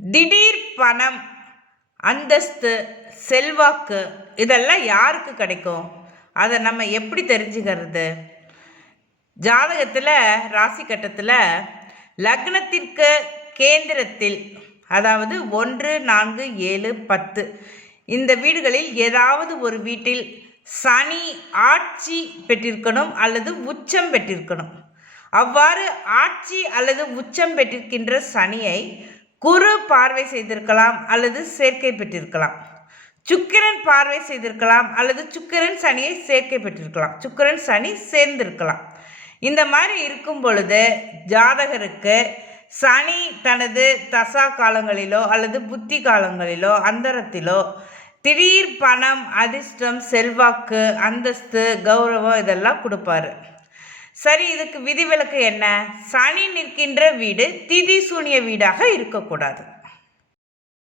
திடீர் பணம் அந்தஸ்து செல்வாக்கு இதெல்லாம் யாருக்கு கிடைக்கும்? அதை நம்ம எப்படி தெரிஞ்சுக்கிறது? ஜாதகத்தில் ராசி கட்டத்தில் லக்னத்திற்கு கேந்திரத்தில் அதாவது ஒன்று நான்கு ஏழு பத்து இந்த வீடுகளில் ஏதாவது ஒரு வீட்டில் சனி ஆட்சி பெற்றிருக்கணும் அல்லது உச்சம் பெற்றிருக்கணும். அவ்வாறு ஆட்சி அல்லது உச்சம் பெற்றிருக்கின்ற சனியை குரு பார்வை செய்திருக்கலாம் அல்லது சேர்க்கை பெற்றிருக்கலாம். சுக்கிரன் பார்வை செய்திருக்கலாம் அல்லது சுக்கிரன் சனியை சேர்க்கை பெற்றிருக்கலாம். சுக்கிரன் சனி சேர்ந்திருக்கலாம். இந்த மாதிரி இருக்கும் பொழுது ஜாதகருக்கு சனி தனது தசா காலங்களிலோ அல்லது புத்தி காலங்களிலோ அந்தரத்திலோ திடீர் பணம் அதிர்ஷ்டம் செல்வாக்கு அந்தஸ்து கௌரவம் இதெல்லாம் கொடுப்பாரு. சரி இதுக்கு விதிவிலக்கு என்ன? சனி நிற்கின்ற வீடு திதி சூனிய வீடாக இருக்கக்கூடாது.